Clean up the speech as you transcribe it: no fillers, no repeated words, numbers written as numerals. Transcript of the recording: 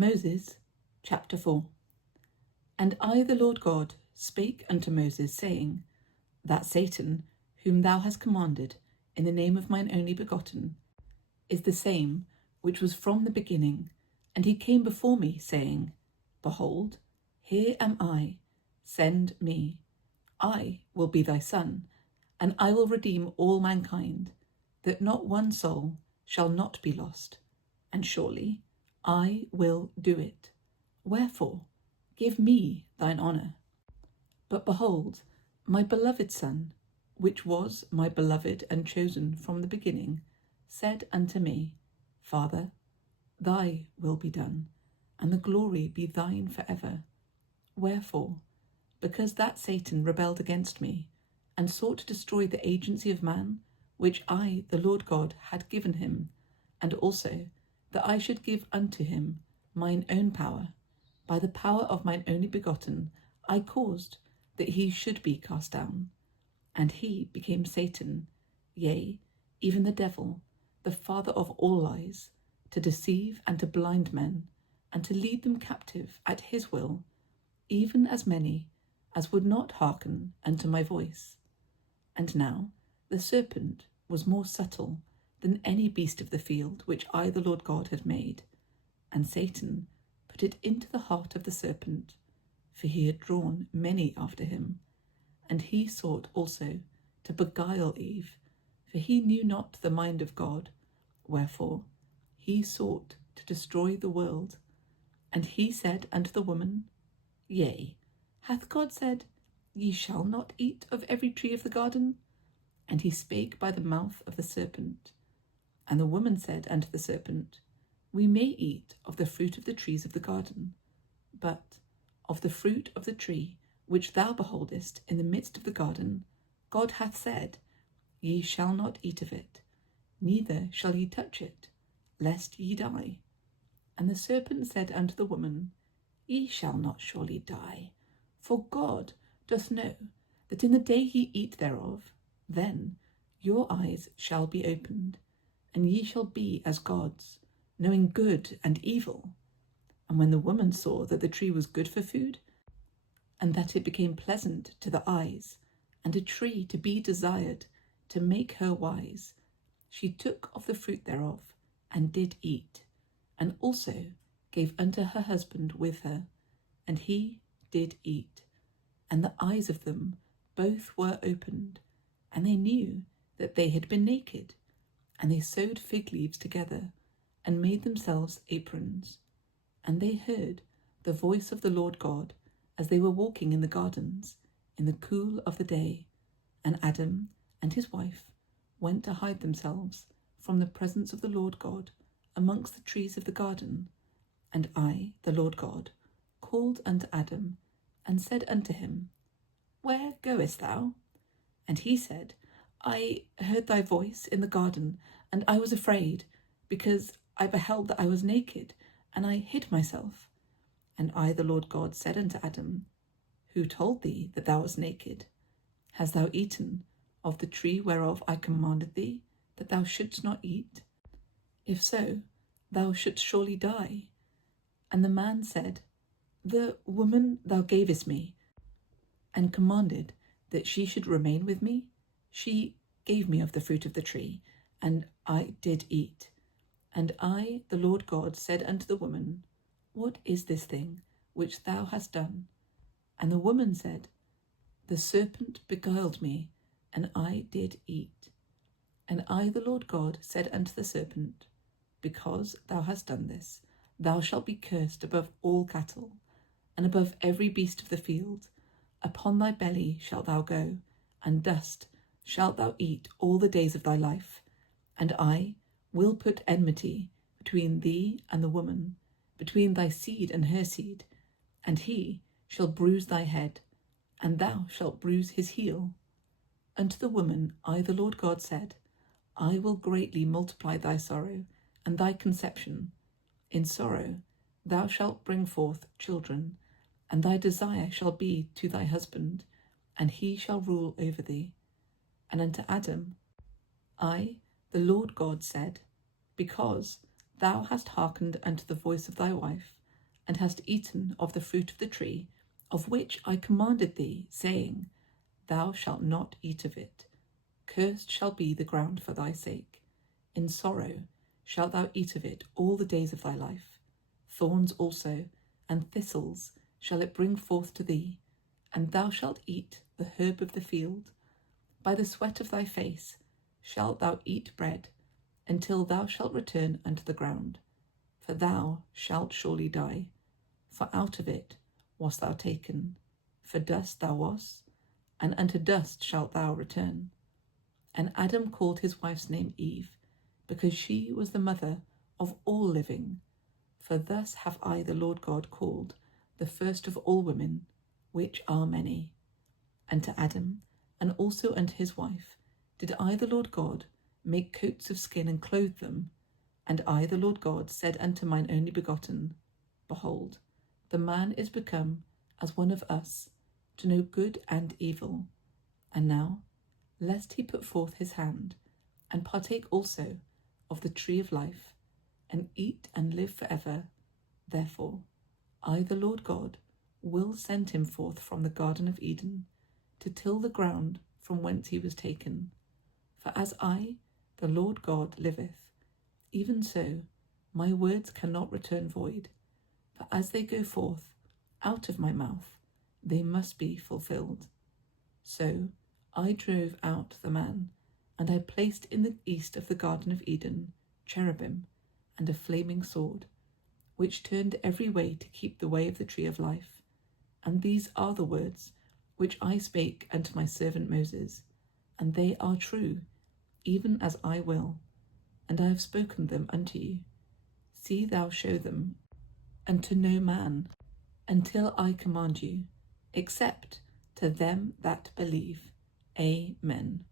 Moses, chapter 4. And I, the Lord God, spake unto Moses, saying, That Satan, whom thou hast commanded, in the name of mine only begotten, is the same which was from the beginning, and he came before me, saying, Behold, here am I, send me. I will be thy son, and I will redeem all mankind, that not one soul shall not be lost. And surely I will do it. Wherefore, give me thine honour. But behold, my beloved Son, which was my beloved and chosen from the beginning, said unto me, Father, thy will be done, and the glory be thine for ever. Wherefore, because that Satan rebelled against me, and sought to destroy the agency of man, which I, the Lord God, had given him, and also that I should give unto him mine own power, by the power of mine only begotten, I caused that he should be cast down. And he became Satan, yea, even the devil, the father of all lies, to deceive and to blind men, and to lead them captive at his will, even as many as would not hearken unto my voice. And now the serpent was more subtle than any beast of the field which I, the Lord God, had made. And Satan put it into the heart of the serpent, for he had drawn many after him. And he sought also to beguile Eve, for he knew not the mind of God. Wherefore he sought to destroy the world. And he said unto the woman, Yea, hath God said, Ye shall not eat of every tree of the garden? And he spake by the mouth of the serpent. And the woman said unto the serpent, We may eat of the fruit of the trees of the garden, but of the fruit of the tree which thou beholdest in the midst of the garden, God hath said, Ye shall not eat of it, neither shall ye touch it, lest ye die. And the serpent said unto the woman, Ye shall not surely die, for God doth know that in the day ye eat thereof, then your eyes shall be opened, and ye shall be as gods, knowing good and evil. And when the woman saw that the tree was good for food, and that it became pleasant to the eyes, and a tree to be desired, to make her wise, she took of the fruit thereof, and did eat, and also gave unto her husband with her, and he did eat. And the eyes of them both were opened, and they knew that they had been naked. And they sewed fig leaves together, and made themselves aprons. And they heard the voice of the Lord God, as they were walking in the gardens, in the cool of the day. And Adam and his wife went to hide themselves from the presence of the Lord God amongst the trees of the garden. And I, the Lord God, called unto Adam, and said unto him, Where goest thou? And he said, I heard thy voice in the garden, and I was afraid, because I beheld that I was naked, and I hid myself. And I, the Lord God, said unto Adam, Who told thee that thou wast naked? Hast thou eaten of the tree whereof I commanded thee, that thou shouldst not eat? If so, thou shouldst surely die. And the man said, The woman thou gavest me, and commanded that she should remain with me, she gave me of the fruit of the tree, and I did eat. And I, the Lord God, said unto the woman, What is this thing which thou hast done? And the woman said, The serpent beguiled me, and I did eat. And I, the Lord God, said unto the serpent, Because thou hast done this, thou shalt be cursed above all cattle, and above every beast of the field. Upon thy belly shalt thou go, and dust shalt thou eat all the days of thy life. And I will put enmity between thee and the woman, between thy seed and her seed, and he shall bruise thy head, and thou shalt bruise his heel. Unto the woman I, the Lord God, said, I will greatly multiply thy sorrow and thy conception. In sorrow thou shalt bring forth children, and thy desire shall be to thy husband, and he shall rule over thee. And unto Adam I, the Lord God, said, Because thou hast hearkened unto the voice of thy wife, and hast eaten of the fruit of the tree, of which I commanded thee, saying, Thou shalt not eat of it. Cursed shall be the ground for thy sake. In sorrow shalt thou eat of it all the days of thy life. Thorns also and thistles shall it bring forth to thee, and thou shalt eat the herb of the field. By the sweat of thy face shalt thou eat bread, until thou shalt return unto the ground. For thou shalt surely die, for out of it wast thou taken. For dust thou wast, and unto dust shalt thou return. And Adam called his wife's name Eve, because she was the mother of all living. For thus have I, the Lord God, called the first of all women, which are many. And to Adam, and also unto his wife, did I, the Lord God, make coats of skin and clothe them. And I, the Lord God, said unto mine only begotten, Behold, the man is become as one of us, to know good and evil. And now, lest he put forth his hand, and partake also of the tree of life, and eat and live for ever. Therefore, I, the Lord God, will send him forth from the Garden of Eden, to till the ground from whence he was taken. For as I, the Lord God, liveth, even so my words cannot return void, for as they go forth out of my mouth, they must be fulfilled. So I drove out the man, and I placed in the east of the Garden of Eden cherubim and a flaming sword, which turned every way to keep the way of the tree of life. And these are the words which I spake unto my servant Moses, and they are true, even as I will, and I have spoken them unto you. See thou show them unto no man, until I command you, except to them that believe. Amen.